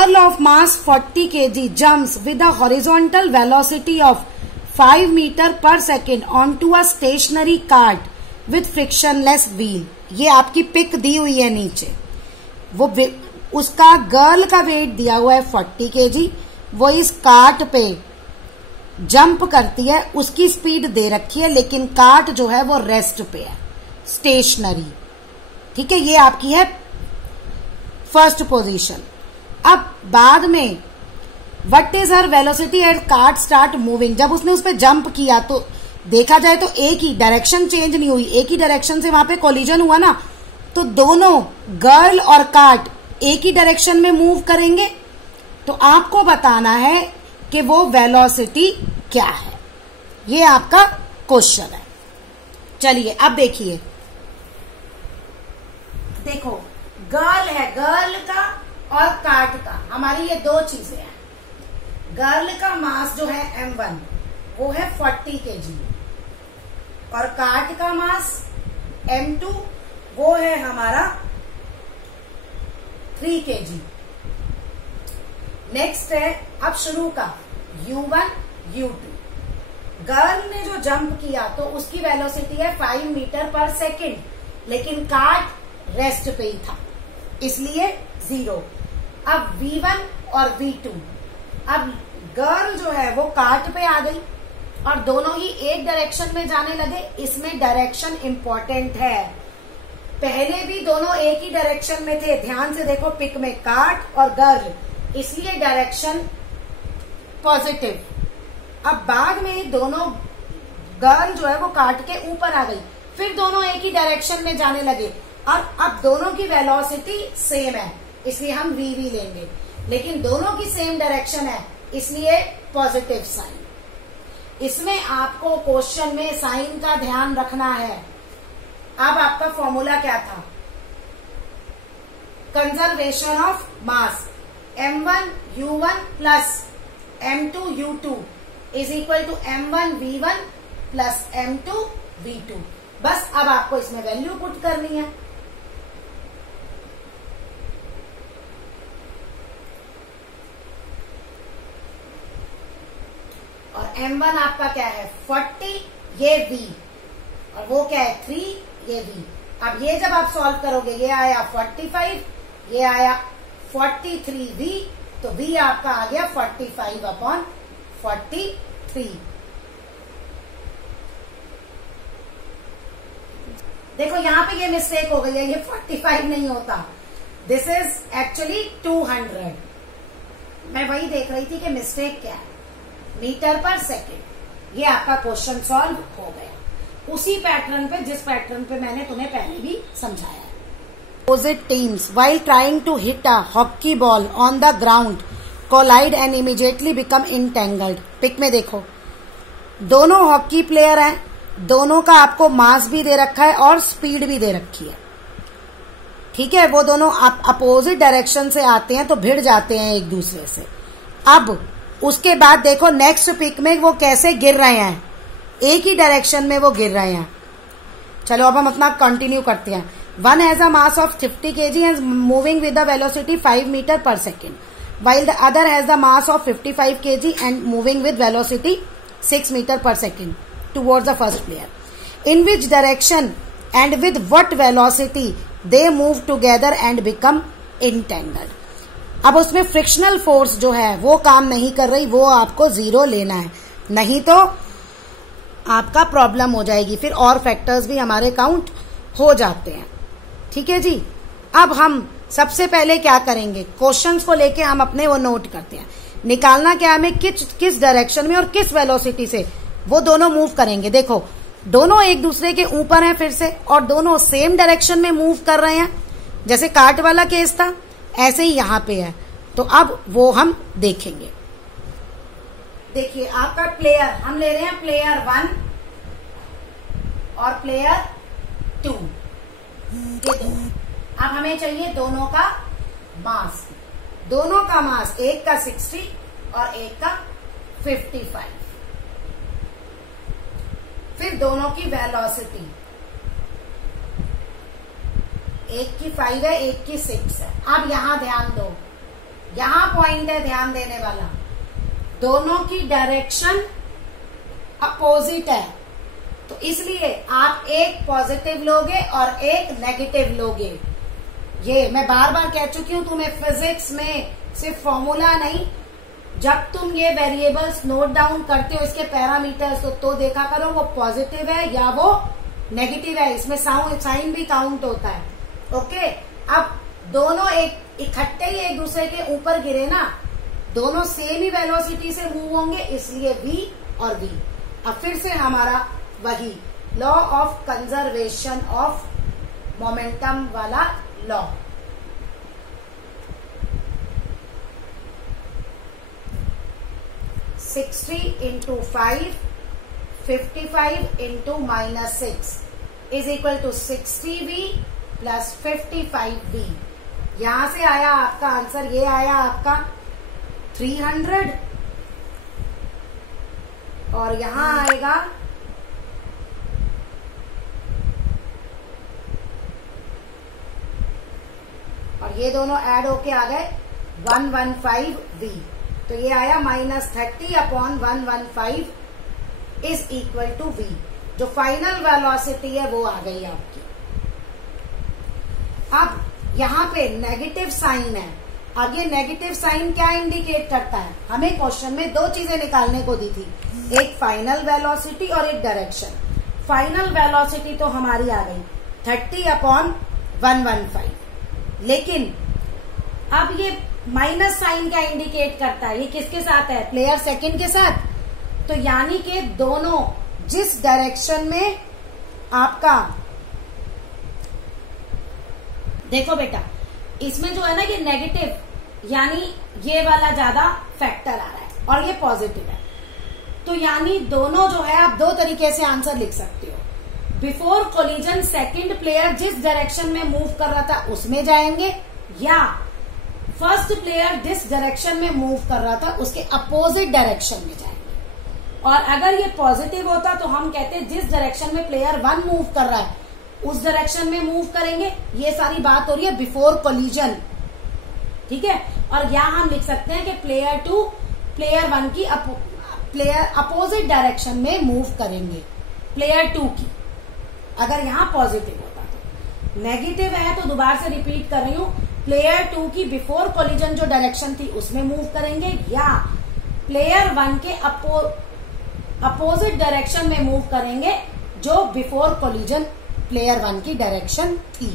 Girl of mass 40 kg jumps with a horizontal velocity of 5 metre per second on to a stationary cart with frictionless wheel. ये आपकी pick दी हुई है नीचे। वो उसका girl का वेट दिया हुआ है 40 kg। वो इस कार्ट पे जंप करती है, उसकी स्पीड दे रखी है, लेकिन कार्ट जो है वो रेस्ट पे है, स्टेशनरी। ठीक है, ये आपकी है फर्स्ट पोजीशन। अब बाद में what is her velocity at cart start moving. जब उसने उस पर जंप किया तो देखा जाए तो एक ही डायरेक्शन चेंज नहीं हुई, एक ही डायरेक्शन से वहां पे कोलिजन हुआ ना, तो दोनों गर्ल और कार्ट एक ही डायरेक्शन में मूव करेंगे। तो आपको बताना है कि वो वेलोसिटी क्या है। ये आपका क्वेश्चन है। चलिए अब देखिए, देखो गर्ल है, गर्ल का और कार्ट का, हमारी ये दो चीजें हैं। गर्ल का मास जो है m1 वो है 40 kg और कार्ट का मास m2 वो है हमारा 3 kg। नेक्स्ट है अब शुरू का u1 u2। गर्ल ने जो जंप किया तो उसकी वेलोसिटी है 5 मीटर पर सेकेंड, लेकिन कार्ट रेस्ट पे ही था, इसलिए 0। अब v1 और v2, अब गर्ल जो है वो कार्ट पे आ गई और दोनों ही एक डायरेक्शन में जाने लगे। इसमें डायरेक्शन इंपॉर्टेंट है, पहले भी दोनों एक ही डायरेक्शन में थे। ध्यान से देखो पिक में कार्ट और गर्ल, इसलिए डायरेक्शन पॉजिटिव। अब बाद में दोनों गर्ल जो है वो कार्ट के ऊपर आ गई, फिर दोनों एक ही डायरेक्शन में जाने लगे और अब दोनों की वेलोसिटी सेम है, इसलिए हम वी लेंगे, लेकिन दोनों की सेम डायरेक्शन है, इसलिए पॉजिटिव साइन। इसमें आपको क्वेश्चन में साइन का ध्यान रखना है। अब आपका फॉर्मूला क्या था? Conservation of mass m1 u1 plus m2 u2 is equal to m1 v1 plus m2 v2। बस अब आपको इसमें वैल्यू पुट करनी है। और m1 आपका क्या है 40, ये v, और वो क्या है 3, ये v। अब ये जब आप सॉल्व करोगे, ये आया 45, ये आया 43v, तो v आपका आ गया 45/43। देखो यहां पे ये मिस्टेक हो गई है, ये 45 नहीं होता, दिस इज एक्चुअली 200। मैं वही देख रही थी कि मिस्टेक क्या है, मीटर पर सेकेंड। ये आपका क्वेश्चन सॉल्व हो गया उसी पैटर्न पे जिस पैटर्न पे मैंने तुम्हें पहले भी समझाया है। Opposite teams while trying to hit a hockey ball on the ground collide and immediately become entangled। Pic में देखो दोनों हॉकी प्लेयर हैं, दोनों का आपको मास भी दे रखा है और स्पीड भी दे रखी है। ठीक है, वो दोनों अपोजिट डायरेक्शन से आते हैं तो भिड़ जाते हैं एक दूसरे से। अब उसके बाद देखो नेक्स्ट पिक में वो कैसे गिर रहे हैं, एक ही डायरेक्शन में वो गिर रहे हैं। चलो अब हम अपना कंटिन्यू करते हैं। One has a mass of 50 kg and is moving with the velocity 5 meter per second, while the other has the mass of 55 kg and moving with velocity 6 meter per second towards the first player. In which direction and with what velocity they move together and become entangled? अब उसमें frictional force जो है वो काम नहीं कर रही, वो आपको 0 लेना है, नहीं तो आपका प्रॉब्लम हो जाएगी। फिर और फैक्टर्स भी हमारे काउंट हो जाते हैं। ठीक है जी। अब हम सबसे पहले क्या करेंगे, क्वेश्चंस को लेके हम अपने वो नोट करते हैं। निकालना क्या हमें, किस डायरेक्शन में और किस वेलोसिटी से वो दोनों मूव करेंगे। देखो दोनों एक दूसरे के ऊपर हैं फिर से, और दोनों सेम डायरेक्शन में मूव कर रहे हैं। जैसे कार्ट वाला केस था, ऐसे ही यहां पे है, तो अब वो हम देखेंगे। देखिए आपका प्लेयर, हम ले रहे हैं प्लेयर 1 और प्लेयर 2, ये दो। अब हमें चाहिए दोनों का मास। दोनों का मास, एक का 60 और एक का 55। फिर दोनों की वेलोसिटी, एक की 5 है, एक की 6 है। अब यहां ध्यान दो, यहां पॉइंट है ध्यान देने वाला, दोनों की डायरेक्शन अपोजिट है, तो इसलिए आप एक पॉजिटिव लोगे और एक नेगेटिव लोगे। ये मैं बार बार कह चुकी हूं तुम्हें, फिजिक्स में सिर्फ फॉर्मूला नहीं, जब तुम ये वेरिएबल्स नोट डाउन करते हो इसके पैरामीटर्स, तो देखा करो वो पॉजिटिव है या वो नेगेटिव है, इसमें साइन भी काउंट होता है। ओके, अब दोनों एक इकट्ठे ही एक दूसरे के ऊपर गिरे ना, दोनों सेम ही वेलोसिटी से मूव होंगे, इसलिए v और v। अब फिर से हमारा वही law of conservation of momentum वाला law, (60 into 5, 55 into -6 is equal to 60v plus 55v। यहां से आया आपका आंसर, ये आया आपका 300 और यहां आएगा और ये दोनों ऐड होके आ गए 115v, तो ये आया -30 upon 115 is equal to v। जो फाइनल वेलोसिटी है वो आ गई आपकी। अब यहां पे नेगेटिव साइन है, अब ये नेगेटिव साइन क्या इंडिकेट करता है? हमें क्वेश्चन में दो चीजें निकालने को दी थी, एक फाइनल वेलोसिटी और एक डायरेक्शन। फाइनल वेलोसिटी तो हमारी आ गई 30 अपॉन 115, लेकिन अब ये माइनस साइन क्या इंडिकेट करता है? ये किसके साथ है? प्लेयर सेकंड के साथ। तो यानी कि दोनों जिस डायरेक्शन में आपका, देखो बेटा इसमें जो है ना ये नेगेटिव, यानी ये वाला ज्यादा फैक्टर आ रहा है और ये पॉजिटिव है, तो यानी दोनों जो है आप दो तरीके से आंसर लिख सकते हो। बिफोर कोलिजन सेकंड प्लेयर जिस डायरेक्शन में मूव कर रहा था उसमें जाएंगे, या फर्स्ट प्लेयर जिस डायरेक्शन में मूव कर रहा था उसके अपोजिट डायरेक्शन में जाएंगे। और अगर ये पॉजिटिव होता तो हम कहते जिस डायरेक्शन में प्लेयर 1 मूव कर रहा है उस डायरेक्शन में मूव करेंगे। ये सारी बात हो रही है बिफोर कोलिजन, ठीक है। और यहां हम लिख सकते हैं कि प्लेयर 2 प्लेयर 1 की प्लेयर अपोजिट डायरेक्शन में मूव करेंगे, प्लेयर 2 की, अगर यहां पॉजिटिव होता तो। नेगेटिव है तो दोबारा से रिपीट कर रही हूं, प्लेयर 2 की बिफोर कोलिजन जो डायरेक्शन थी उसमें मूव करेंगे, या प्लेयर 1 के अपोजिट डायरेक्शन में मूव करेंगे जो बिफोर कोलिजन प्लेयर 1 की डायरेक्शन थी।